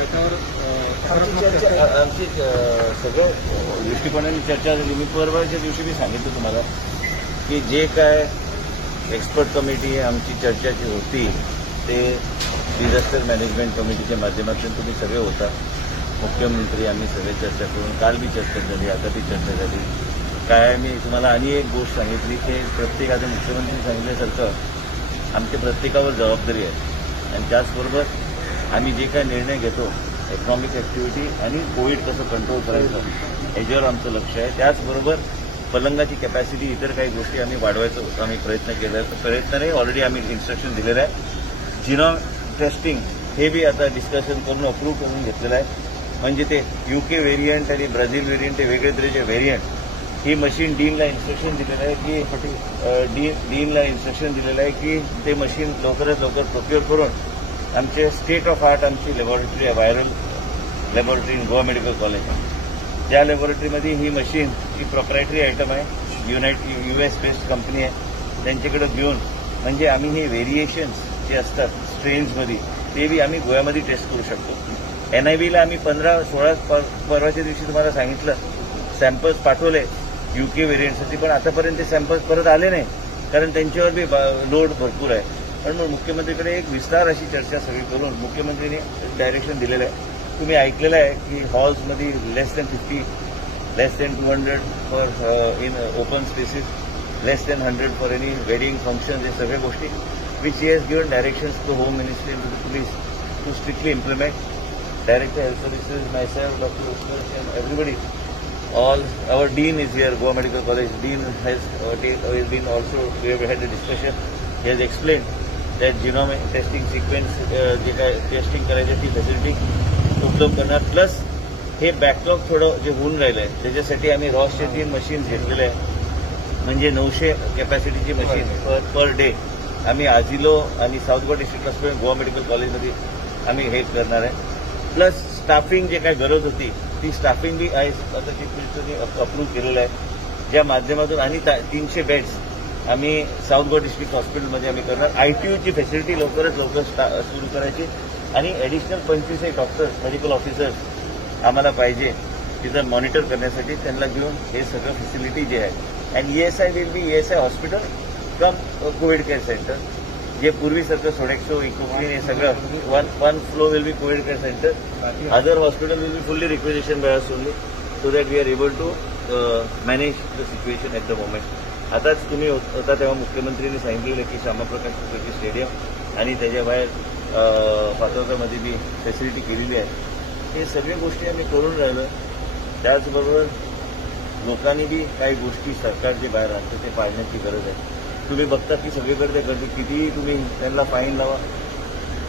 त्याच्यावर आमची सगळं दृष्टिकोनाने चर्चा झाली. मी परवाच्या दिवशी मी सांगितलं तुम्हाला की जे काय एक्सपर्ट कमिटी आमची चर्चाची होती ते डिझास्टर मॅनेजमेंट कमिटीच्या माध्यमातून तुम्ही सगळे होता. मुख्यमंत्री आम्ही सगळे चर्चा करून काल बी चर्चा झाली, आता ती चर्चा झाली. काय मी तुम्हाला आणि एक गोष्ट सांगितली की प्रत्येकाचं मुख्यमंत्र्यांनी सांगितल्यासारखं आमच्या प्रत्येकावर जबाबदारी आहे आणि त्याचबरोबर आम्ही जे काय निर्णय घेतो इकॉनॉमिक ॲक्टिव्हिटी आणि कोविड कसं कंट्रोल करायचं याच्यावर आमचं लक्ष आहे. त्याचबरोबर पलंगाची कॅपॅसिटी इतर काही गोष्टी आम्ही वाढवायचं आम्ही प्रयत्न नाही ऑलरेडी आम्ही इन्स्ट्रक्शन दिलेलं आहे. जिनोम टेस्टिंग हे बी आता डिस्कशन करून अप्रूव्ह करून घेतलेलं आहे. म्हणजे ते UK व्हेरियंट आणि ब्राझील व्हेरियंट हे वेगळे तऱ्हेचे व्हेरियंट ही मशीन डीनला इन्स्ट्रक्शन दिलेलं आहे की डीनला इन्स्ट्रक्शन दिलेलं आहे की ते मशीन लवकरात लवकर प्रोक्युअर करून आमचे स्टेट ऑफ आर्ट आमची लॅबॉरेटरी आहे, viral laboratory in Goa medical college. त्या लॅबॉरेटरीमध्ये ही मशीन ही प्रोप्रायटरी आयटम आहे, US बेस्ड कंपनी आहे, त्यांच्याकडे घेऊन म्हणजे आम्ही हे व्हेरिएशन्स जे असतात स्ट्रेन्समध्ये ते बी आम्ही गोव्यामध्ये टेस्ट करू शकतो. NIVला आम्ही 15-16 परवाच्या दिवशी तुम्हाला सांगितलं सॅम्पल्स पाठवले UK व्हेरियंटसाठी, पण आतापर्यंत ते सॅम्पल्स परत आले नाही कारण त्यांच्यावर बी लोड भरपूर आहे. पण मग मुख्यमंत्रीकडे एक विस्तार अशी चर्चा सगळी करून मुख्यमंत्रीने डायरेक्शन दिलेलं आहे. तुम्ही ऐकलेलं आहे की हॉल्समध्ये less than 200 for in open spaces, less than 100 for any wedding function, हे सगळ्या गोष्टी which he has given directions to home ministry to the police to strictly implement. Director Health Services, myself, Dr. Utkarsh and everybody, all our dean is here, Goa Medical College. Dean has been also, we have had a discussion. He has explained that genome testing sequence, जे काय testing करायची ती facility उपलब्ध करणार. Plus हे backlog थोडं जे होऊन राहिलं आहे त्याच्यासाठी आम्ही रॉसचे 3 मशीन्स घेतलेले आहे. म्हणजे 900 कॅपॅसिटीची मशीन पर डे आम्ही आझिलो आणि south Goa district hospital Goa medical कॉलेजमध्ये आम्ही हे करणार आहे. प्लस स्टाफिंग जे काय गरज होती ती स्टाफिंग बी आता चीफ मिनिस्टरनी अप्रूव्ह केलेलं आहे, ज्या माध्यमातून आणि 300 बेड्स आम्ही साऊथ गोवा डिस्ट्रिक्ट हॉस्पिटलमध्ये आम्ही करणार. ITUची फॅसिलिटी लवकरात लवकर सुरू करायची आणि ॲडिशनल 25 डॉक्टर्स मेडिकल ऑफिसर्स आम्हाला पाहिजे तिथं मॉनिटर करण्यासाठी. त्यांना घेऊन हे सगळं फॅसिलिटी जे आहे and ESI will be ESI hospital cum covid care centre, जे पूर्वीसारखं सोडेक्सो इकोक्लिन हे सगळं one flow will be covid care centre. Other hospital will be fully requisition by us only so that we are able to manage the situation at the moment. आताच तुम्ही होता तेव्हा मुख्यमंत्र्यांनी सांगितलेलं की श्यामाप्रकाश मुखर्जी स्टेडियम आणि त्याच्याबाहेर पात्रतामध्ये बी फॅसिलिटी केलेली आहे. हे सगळ्या गोष्टी आम्ही करून राहिलो. त्याचबरोबर लोकांनी बी काही गोष्टी सरकार जे बाहेर आणतं ते पाळण्याची गरज आहे. तुम्ही बघता की सगळीकडे ते गर्दी, कितीही तुम्ही त्यांना फाईन लावा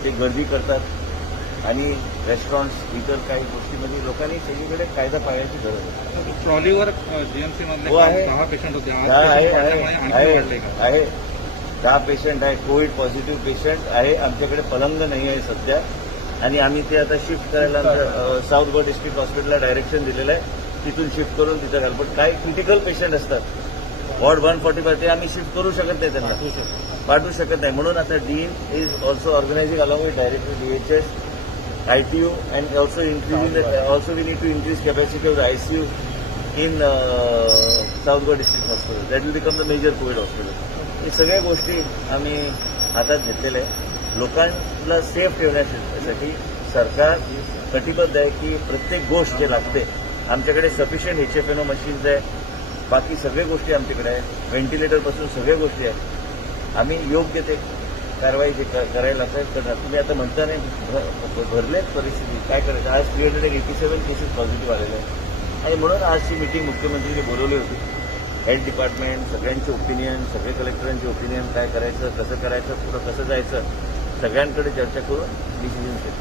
ते गर्दी करतात आणि रेस्टॉरंट्स इतर काही गोष्टीमध्ये लोकांनी सगळीकडे कायदा पाळण्याची गरज आहे. ट्रॉलीवर GMC मधले 10 पेशंट होते, आहे 10 पेशंट आहे, कोविड पॉझिटिव्ह पेशंट आहे. आमच्याकडे पलंग नाही आहे सध्या आणि आम्ही ते आता शिफ्ट करायला साऊथ गोवा डिस्ट्रिक्ट हॉस्पिटलला डायरेक्शन दिलेलं आहे तिथून शिफ्ट करून तिथं घाल. पण काही क्रिटिकल पेशंट असतात वॉर्ड 145 ते आम्ही शिफ्ट करू शकत नाही, त्यांना पाठवू शकत नाही. म्हणून आता dean is also organising along with director DHS, ITU and also also we need to increase capacity of the ICU in south Goa district hospital. That will become the major covid hospital. हे सगळ्या गोष्टी आम्ही हातात घेतलेल्या आहे. लोकांना safe ठेवण्यासाठी सरकार कटिबद्ध आहे की प्रत्येक गोष्ट जे लागते आमच्याकडे सफिशियंट HFNO मशीन्स आहे, बाकी सगळ्या गोष्टी आमच्याकडे आहे, व्हेंटिलेटरपासून सगळ्या गोष्टी आहेत. आम्ही योग्य ते कारवाई जे करायला लागतात करणार. तुम्ही आता म्हणता नाही भरलेच परिस्थिती काय करायचं. आज 387 केसेस पॉझिटिव्ह आलेले आहेत आणि म्हणून आजची मिटिंग मुख्यमंत्र्यांनी बोलवली होती. हेल्थ डिपार्टमेंट सगळ्यांचे ओपिनियन, सगळे कलेक्टरांचे ओपिनियन, काय करायचं, कसं करायचं, पुढं कसं जायचं, सगळ्यांकडे चर्चा करून डिसिजन घेतलं.